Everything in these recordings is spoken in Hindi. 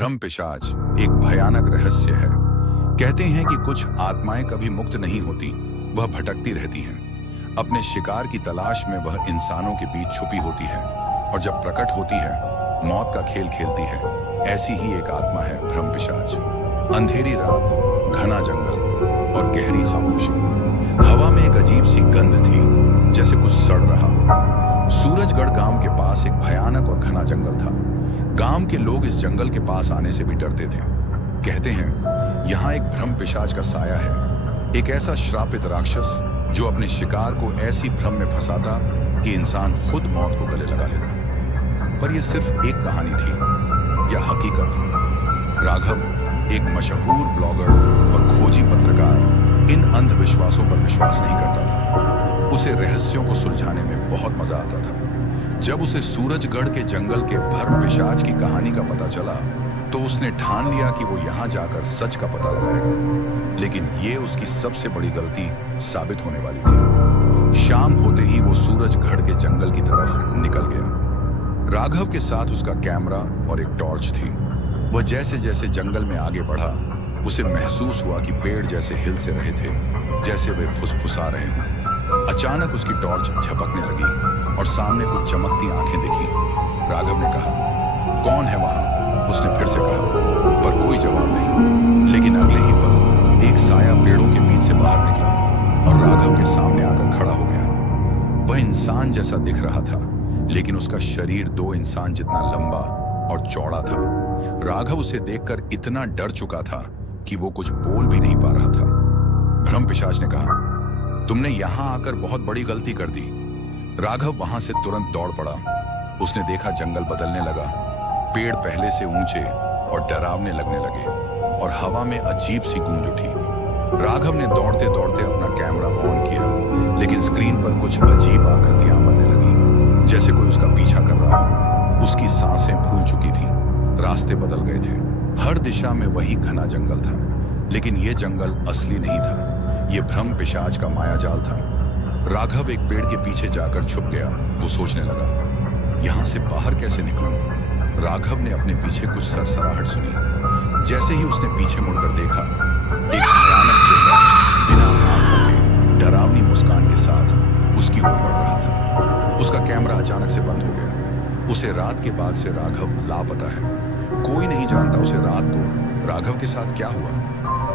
भ्रम पिशाच एक भयानक रहस्य है। कहते हैं कि कुछ आत्माएं कभी मुक्त नहीं होती, वह भटकती रहती हैं। अपने शिकार की तलाश में वह इंसानों के बीच छुपी होती है और जब प्रकट होती है मौत का खेल खेलती है। ऐसी ही एक आत्मा है भ्रम पिशाच। अंधेरी रात, घना जंगल और गहरी खामोशी। हवा में एक अजीब सी गंध थी, जैसे कुछ सड़ रहा हो। सूरजगढ़ गांव के पास एक भयानक और घना जंगल था। गांव के लोग इस जंगल के पास आने से भी डरते थे। कहते हैं यहाँ एक भ्रम पिशाच का साया है, एक ऐसा श्रापित राक्षस जो अपने शिकार को ऐसी भ्रम में फंसाता कि इंसान खुद मौत को गले लगा लेता। पर यह सिर्फ एक कहानी थी या हकीकत? राघव, एक मशहूर ब्लॉगर और खोजी पत्रकार, इन अंधविश्वासों पर विश्वास नहीं करता था। उसे रहस्यों को सुलझाने में बहुत मजा आता था। जब उसे सूरजगढ़ के जंगल के भ्रम पिशाच की कहानी का पता चला तो उसने ठान लिया कि वो यहाँ जाकर सच का पता लगाएगा। लेकिन ये उसकी सबसे बड़ी गलती साबित होने वाली थी। शाम होते ही वो सूरजगढ़ के जंगल की तरफ निकल गया। राघव के साथ उसका कैमरा और एक टॉर्च थी। वह जैसे जैसे जंगल में आगे बढ़ा, उसे महसूस हुआ कि पेड़ जैसे हिल से रहे थे, जैसे वे फुसफुसा रहे हों। अचानक उसकी टॉर्च झपकने लगी और सामने कुछ चमकती आंखें दिखी। राघव ने कहा, कौन है वहां? उसने फिर से कहा, पर कोई जवाब नहीं। लेकिन अगले ही पल एक साया पेड़ों के बीच से बाहर निकला और राघव के सामने आकर खड़ा हो गया। वह इंसान जैसा दिख रहा था, लेकिन उसका शरीर दो इंसान जितना लंबा और चौड़ा था। राघव उसे देखकर इतना डर चुका था कि वो कुछ बोल भी नहीं पा रहा था। भ्रम पिशाच ने कहा, तुमने यहां आकर बहुत बड़ी गलती कर दी। राघव वहां से तुरंत दौड़ पड़ा। उसने देखा जंगल बदलने लगा। पेड़ पहले से ऊंचे और डरावने लगने लगे और हवा में अजीब सी गूंज उठी। राघव ने दौड़ते दौड़ते अपना कैमरा ऑन किया, लेकिन स्क्रीन पर कुछ अजीब आकृतियां बनने लगी, जैसे कोई उसका पीछा कर रहा हो। उसकी सांसें फूल चुकी थी, रास्ते बदल गए थे। हर दिशा में वही घना जंगल था, लेकिन यह जंगल असली नहीं था। यह भ्रम पिशाच का मायाजाल था। राघव एक पेड़ के पीछे जाकर छुप गया। वो सोचने लगा, यहां से बाहर कैसे निकलूं? राघव ने अपने पीछे कुछ सरसराहट सुनी। जैसे ही उसने पीछे मुड़कर देखा, एक भयानक चेहरा बिना आंखों के डरावनी मुस्कान के साथ उसकी ओर बढ़ रहा था। उसका कैमरा अचानक से बंद हो गया। उसे रात के बाद से राघव लापता है। कोई नहीं जानता उसे रात को राघव के साथ क्या हुआ।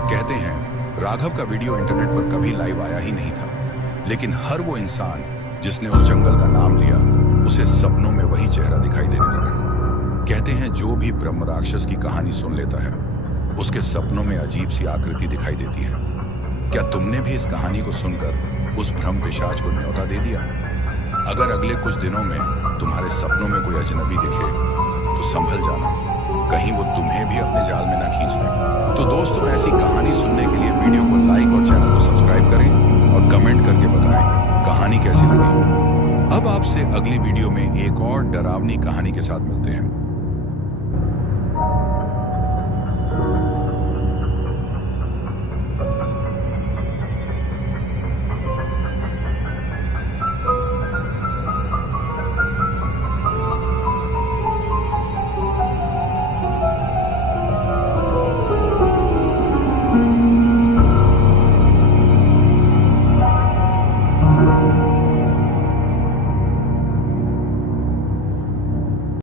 कहते हैं राघव का वीडियो इंटरनेट पर कभी लाइव आया ही नहीं था, लेकिन हर वो इंसान जिसने उस जंगल का नाम लिया, उसे सपनों में वही चेहरा दिखाई देने लगा। कहते हैं जो भी ब्रह्म राक्षस की कहानी सुन लेता है, उसके सपनों में अजीब सी आकृति दिखाई देती है। क्या तुमने भी इस कहानी को सुनकर उस भ्रम पिशाच को न्योता दे दिया? अगर अगले कुछ दिनों में तुम्हारे सपनों में कोई अजनबी दिखे तो संभल जाना, कहीं वो तुम्हें भी अपने जाल में ना खींच ले। तो दोस्तों, ऐसी कहानी सुनने के लिए वीडियो को लाइक और चैनल को सब्सक्राइब करें और कमेंट करके बताएं कहानी कैसी लगी। अब आपसे अगली वीडियो में एक और डरावनी कहानी के साथ मिलते हैं।